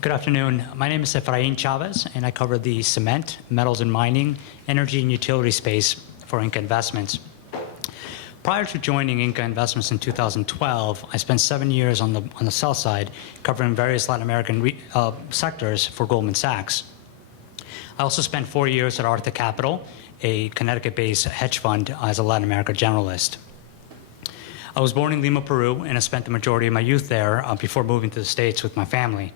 Good afternoon. My name is Efrain Chavez, and I cover the cement, metals and mining, energy and utility space for INCA Investments. Prior to joining INCA Investments in 2012, I spent 7 years on the sell side covering various Latin American sectors for Goldman Sachs. I also spent 4 years at Arthur Capital, a Connecticut-based hedge fund, as a Latin America generalist. I was born in Lima, Peru, and I spent the majority of my youth there before moving to the States with my family.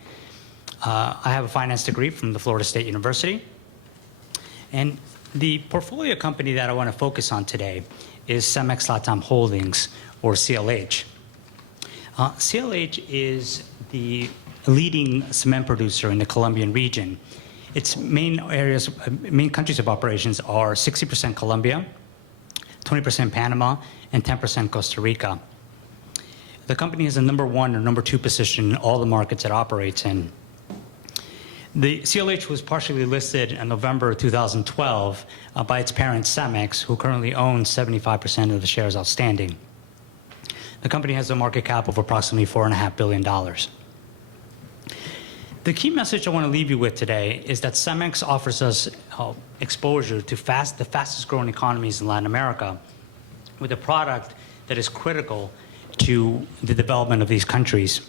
I have a finance degree from the Florida State University. And the portfolio company that I want to focus on today is Cemex Latam Holdings, or CLH. CLH is the leading cement producer in the Colombian region. Its main countries of operations are 60% Colombia, 20% Panama, and 10% Costa Rica. The company has a number 1 or number 2 position in all the markets it operates in. The CLH was partially listed in November 2012 by its parent Cemex, who currently owns 75% of the shares outstanding. The company has a market cap of approximately $4.5 billion. The key message I want to leave you with today is that Cemex offers us exposure to the fastest growing economies in Latin America with a product that is critical to the development of these countries.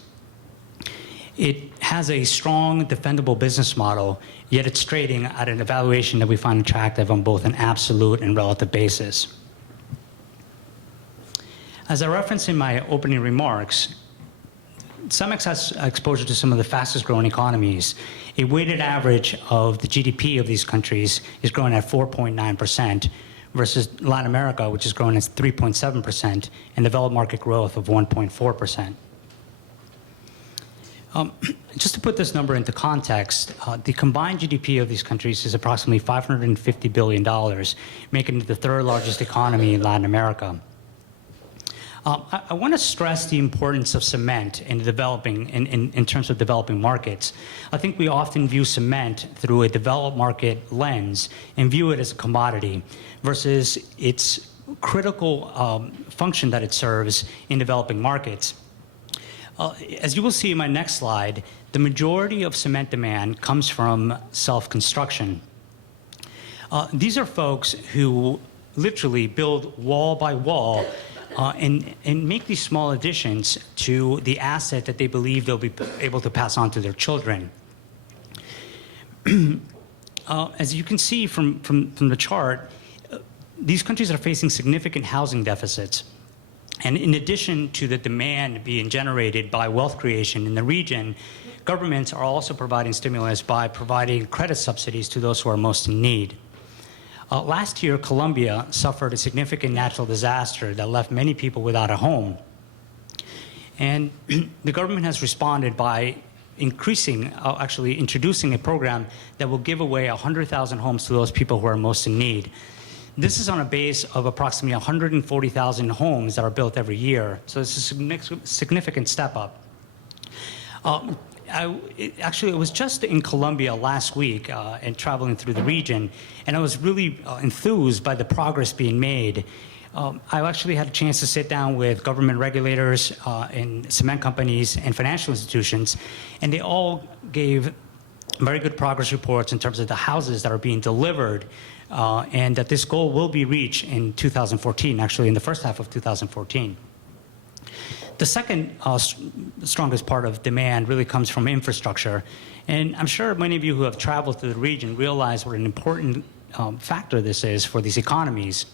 It has a strong, defendable business model, yet it's trading at an valuation that we find attractive on both an absolute and relative basis. As I referenced in my opening remarks, Cemex has exposure to some of the fastest growing economies. A weighted average of the GDP of these countries is growing at 4.9%, versus Latin America, which is growing at 3.7%, and developed market growth of 1.4%. Just to put this number into context, the combined GDP of these countries is approximately $550 billion, making it the 3rd largest economy in Latin America. I want to stress the importance of cement in terms of developing markets. I think we often view cement through a developed market lens and view it as a commodity versus its critical function that it serves in developing markets. As you will see in my next slide, the majority of cement demand comes from self-construction. These are folks who literally build wall by wall and make these small additions to the asset that they believe they'll be able to pass on to their children. As you can see from the chart, these countries are facing significant housing deficits. And in addition to the demand being generated by wealth creation in the region, governments are also providing stimulus by providing credit subsidies to those who are most in need. Last year, Colombia suffered a significant natural disaster that left many people without a home. And the government has responded by actually introducing a program that will give away 100,000 homes to those people who are most in need. This is on a base of approximately 140,000 homes that are built every year. So it's a significant step up. It was just in Colombia last week and traveling through the region, and I was really enthused by the progress being made. I actually had a chance to sit down with government regulators and cement companies and financial institutions, and they all gave very good progress reports in terms of the houses that are being delivered, and that this goal will be reached in 2014, actually in the first half of 2014. The second strongest part of demand really comes from infrastructure. And I'm sure many of you who have traveled to the region realize what an important factor this is for these economies.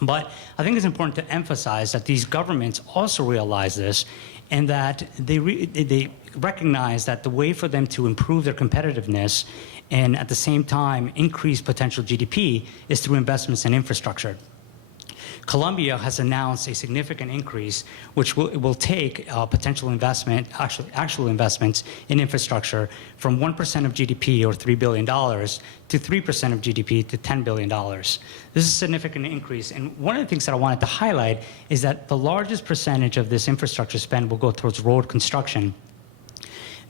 But I think it's important to emphasize that these governments also realize this, and that they recognize that the way for them to improve their competitiveness and at the same time increase potential GDP is through investments in infrastructure. Colombia has announced a significant increase, which will take potential investment, actual investments in infrastructure from 1% of GDP, or $3 billion, to 3% of GDP, to $10 billion. This is a significant increase. And one of the things that I wanted to highlight is that the largest percentage of this infrastructure spend will go towards road construction.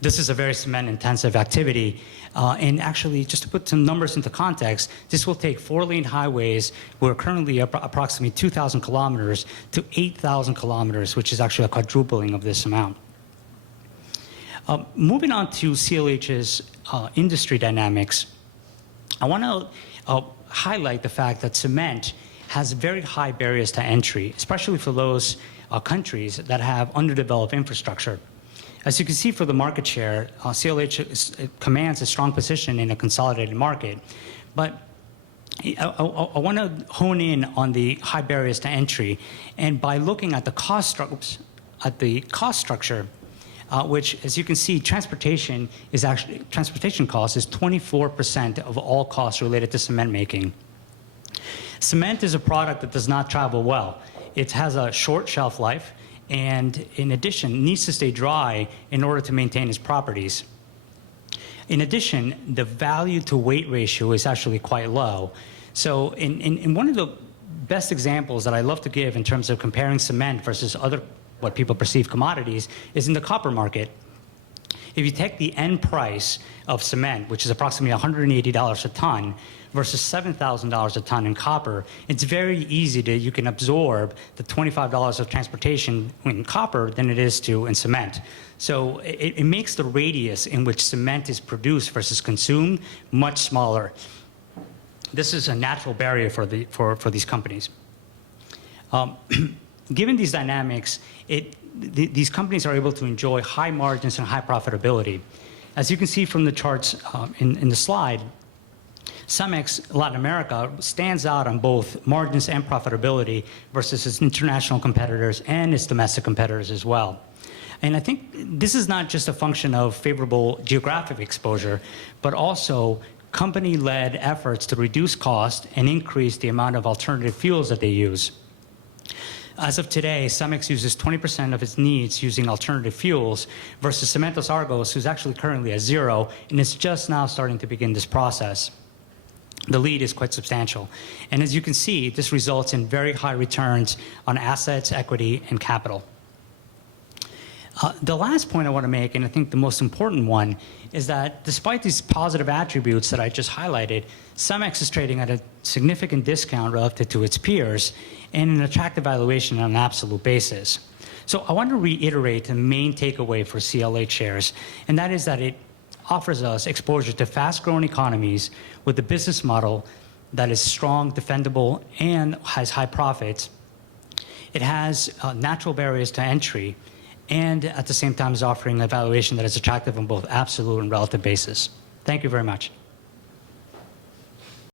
This is a very cement-intensive activity. And actually, just to put some numbers into context, this will take 4-lane highways, we're currently approximately 2,000 kilometers, to 8,000 kilometers, which is actually a quadrupling of this amount. Moving on to CLH's industry dynamics, I want to highlight the fact that cement has very high barriers to entry, especially for those countries that have underdeveloped infrastructure. As you can see for the market share, CLH commands a strong position in a consolidated market, but I want to hone in on the high barriers to entry, and by looking at the cost structure, which, as you can see, transportation cost is 24% of all costs related to cement making. Cement is a product that does not travel well. It has a short shelf life, and in addition, needs to stay dry in order to maintain its properties. In addition, the value to weight ratio is actually quite low. So in one of the best examples that I love to give in terms of comparing cement versus other what people perceive commodities is in the copper market. If you take the end price of cement, which is approximately $180 a ton, versus $7,000 a ton in copper, it's very easy to, you can absorb the $25 of transportation in copper than it is to in cement. So it makes the radius in which cement is produced versus consumed much smaller. This is a natural barrier for these companies. Given these dynamics, these companies are able to enjoy high margins and high profitability. As you can see from the charts in the slide, Cemex Latin America stands out on both margins and profitability versus its international competitors and its domestic competitors as well. And I think this is not just a function of favorable geographic exposure, but also company-led efforts to reduce cost and increase the amount of alternative fuels that they use. As of today, Cemex uses 20% of its needs using alternative fuels versus Cementos Argos, who's actually currently at 0, and it's just now starting to begin this process. The lead is quite substantial. And as you can see, this results in very high returns on assets, equity, and capital. The last point I want to make, and I think the most important one, is that despite these positive attributes that I just highlighted, Cemex is trading at a significant discount relative to its peers and an attractive valuation on an absolute basis. So I want to reiterate the main takeaway for CLH shares, and that is that it offers us exposure to fast-growing economies with a business model that is strong, defendable, and has high profits. It has natural barriers to entry, and at the same time is offering a valuation that is attractive on both absolute and relative basis. Thank you very much.